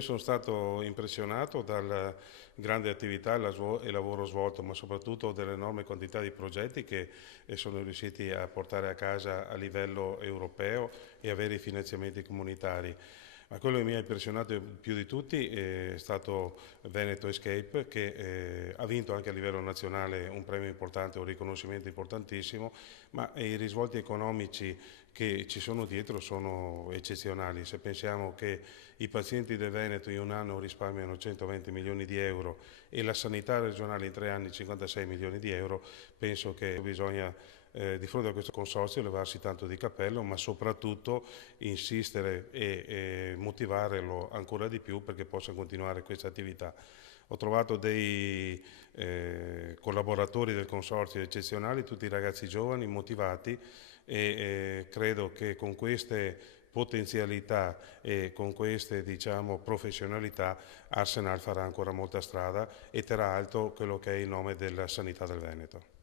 Sono stato impressionato dalla grande attività e lavoro svolto, ma soprattutto dall'enorme quantità di progetti che sono riusciti a portare a casa a livello europeo e avere i finanziamenti comunitari. Ma quello che mi ha impressionato più di tutti è stato Veneto Escape, che ha vinto anche a livello nazionale un premio importante, un riconoscimento importantissimo, ma i risvolti economici che ci sono dietro sono eccezionali. Se pensiamo che i pazienti del Veneto in un anno risparmiano 120 milioni di euro e la sanità regionale in 3 anni 56 milioni di euro, penso che bisogna di fronte a questo consorzio levarsi tanto di cappello, ma soprattutto insistere e motivarlo ancora di più perché possa continuare questa attività. Ho trovato dei collaboratori del consorzio eccezionali, tutti ragazzi giovani, motivati e credo che con queste potenzialità e con queste professionalità Arsenal farà ancora molta strada e terrà alto quello che è il nome della sanità del Veneto.